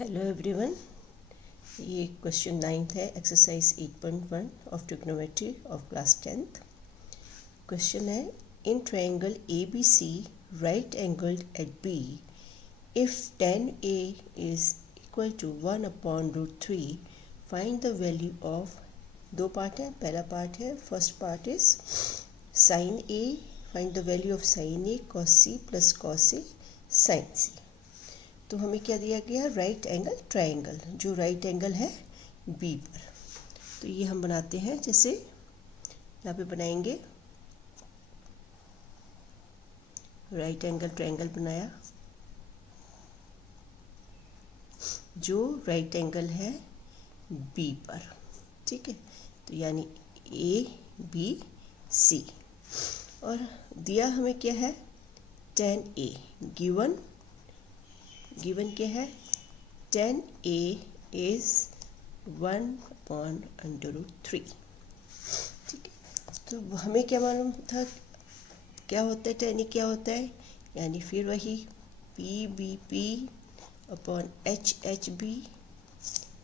Hello everyone, ये question 9th है, exercise 8.1 of trigonometry of class 10th। Question है, in triangle A B C right angled at B if tan A is equal to 1/√3 find the value of. दो part है, पहला part है, first part is sine A, find the value of sine A cos C plus cos A sine C. तो हमें क्या दिया गया, right angle triangle, जो राइट एंगल है बी पर। तो ये हम बनाते हैं, जैसे यहाँ पे बनाएंगे, राइट एंगल ट्रायंगल बनाया जो राइट एंगल है बी पर, ठीक है। तो यानी ए बी सी, और दिया हमें क्या है, tan A गिवन क्या है, tan A इज 1/√3, ठीक है। तो हमें क्या मालूम था, क्या होता है tan A, क्या होता है, यानी फिर वही P B P upon H H B,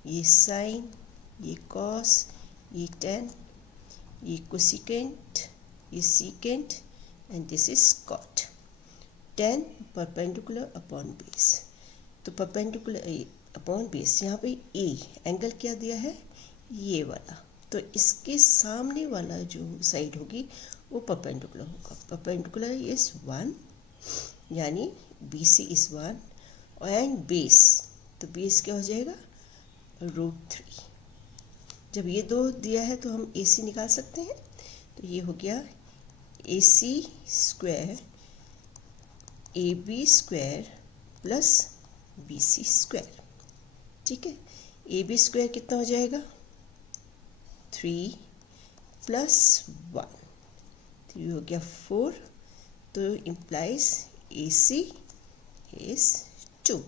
ये साइन, ये कॉस, ये tan, ये कोसिकेंट, ये secant, and this is cot. tan perpendicular upon base, तो परपेंडिकुलर अपॉन बेस, यहाँ पे ए एंगल क्या दिया है, ये वाला, तो इसके सामने वाला जो साइड होगी वो परपेंडिकुलर होगा। परपेंडिकुलर इज 1, यानी B C is 1, and base, तो बेस क्या हो जाएगा, √3। जब ये दो दिया है तो हम ए सी निकाल सकते हैं, तो ये हो गया A C square A B square plus B C square, ठीक है। ए बी स्क्वायर कितना हो जाएगा, 3 प्लस 1, 3 हो गया 4, तो इम्प्लाइज ए सी इज 2।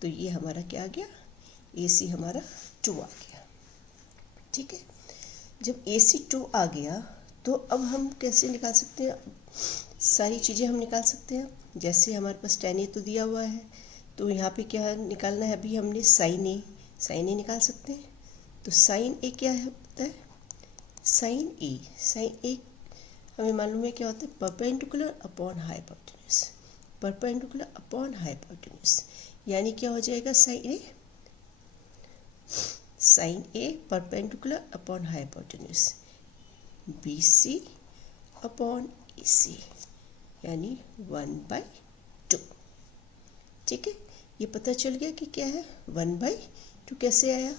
तो ये हमारा क्या आ गया, ए सी हमारा 2 आ गया, ठीक है। जब ए सी 2 आ गया तो अब हम कैसे निकाल सकते हैं, सारी चीज़ें हम निकाल सकते हैं। जैसे हमारे पास tan A तो दिया हुआ है, तो यहाँ पे क्या निकालना है, अभी हमने साइन ए निकाल सकते हैं। तो साइन ए क्या होता है, साइन ए हमें मालूम है क्या होता है, perpendicular upon hypotenuse, perpendicular upon hypotenuse, यानी क्या हो जाएगा, sine A perpendicular upon hypotenuse, B C upon A C, यानी 1/2, ठीक है। ये पता चल गया कि क्या है, 1/2 कैसे आया,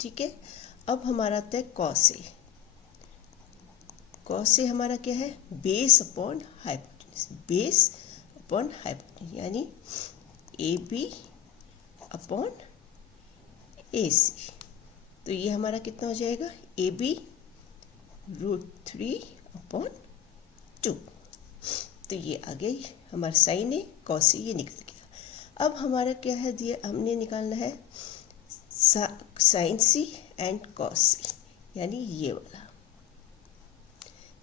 ठीक है। अब हमारा आता है कॉस ए हमारा क्या है, base upon hypotenuse, base upon hypotenuse, यानी ए बी अपॉन ए सी। तो ये हमारा कितना हो जाएगा, ए बी √3/2। तो ये आ गई हमारा साइन ए कॉस ए, ये निकल गया। अब हमारा क्या है दिया, हमने निकालना है साइन सी एंड कॉस सी, यानी ये वाला।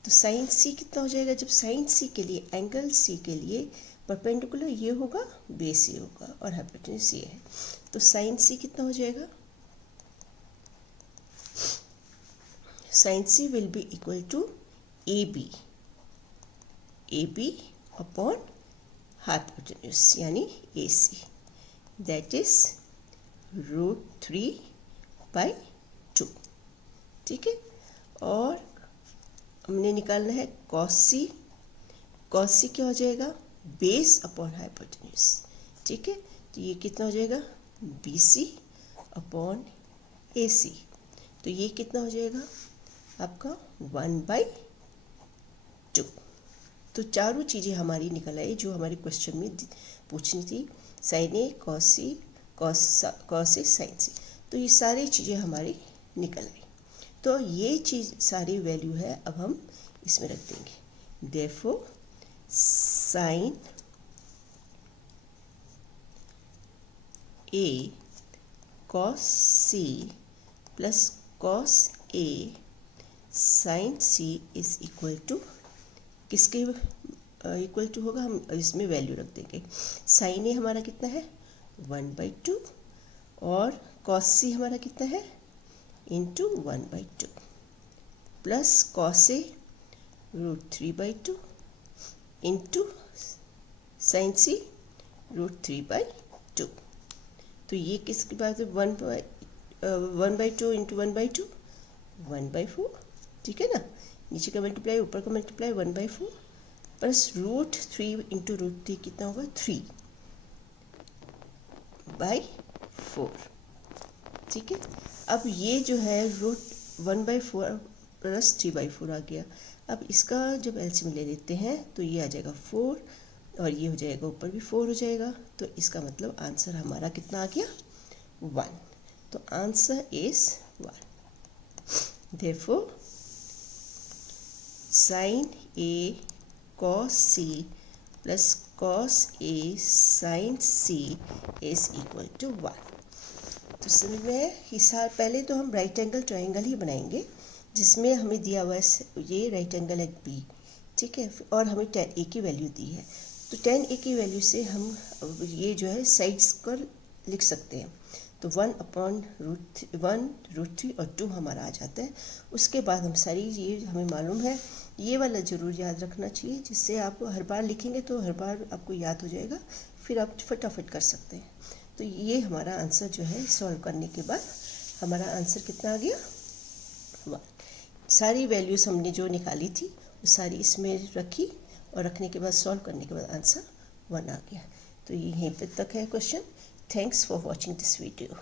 तो साइन सी कितना हो जाएगा, जब साइन सी के लिए, एंगल सी के लिए परपेंडिकुलर ये होगा, बेस ये होगा, और हाइपोटेन्यूज ये है, तो साइन सी कितना हो जाएगा, sine C will be equal to A B upon hypotenuse, यानी ए सी, दैट इज √3/2, ठीक है। और हमने निकालना है कॉस सी क्या हो जाएगा, बेस अपॉन हाइपोटेन्यूज, ठीक है। तो ये कितना हो जाएगा, बी सी अपॉन ए सी, तो ये कितना हो जाएगा आपका 1/2। तो चारों चीज़ें हमारी निकल आई जो हमारे क्वेश्चन में पूछनी थी, sign A cos C cos A sine C, तो ये सारी चीज़ें हमारी निकल आई। तो ये चीज़ सारी वैल्यू है, अब हम इसमें रख देंगे। Therefore sine A cos C plus cos A sine C is equal to, किसके इक्वल टू होगा, हम इसमें वैल्यू रख देंगे। साइन ए हमारा कितना है, 1/2 और cos c हमारा कितना है into 1/2 plus cos a √3/2 into sin c √3/2। तो ये किसकी बात है 1/2 इंटू 1/2 1/4, ठीक है ना। नीचे का मल्टीप्लाई ऊपर का मल्टीप्लाई 1/4 प्लस √3 इंटू √3 कितना होगा 3/4, ठीक है। अब ये जो है √1/4 प्लस 3/4 आ गया। अब इसका जब एलसीएम ले लेते हैं तो ये आ जाएगा 4 और ये हो जाएगा ऊपर भी 4 हो जाएगा। तो इसका मतलब आंसर हमारा कितना आ गया 1। तो answer is 1। Therefore, sin A cos C plus cos A sin C is equal to 1। तो समझ में हिसाब पहले तो हम राइट एंगल ट्राइंगल ही बनाएंगे जिसमें हमें दिया हुआ है ये राइट एंगल है बी, ठीक है, और हमें tan A की वैल्यू दी है। तो tan A की वैल्यू से हम ये जो है साइड्स कर लिख सकते हैं। तो 1/√3 और 2 हमारा आ जाता है। उसके बाद हम सारी ये हमें मालूम है, ये वाला ज़रूर याद रखना चाहिए जिससे आप हर बार लिखेंगे तो हर बार आपको याद हो जाएगा, फिर आप फटाफट कर सकते हैं। तो ये हमारा आंसर जो है सॉल्व करने के बाद हमारा आंसर कितना आ गया 1। सारी वैल्यूज़ हमने जो निकाली थी वो सारी इसमें रखी और रखने के बाद सॉल्व करने के बाद आंसर 1 आ गया। तो यहीं तक है question. Thanks for watching this video.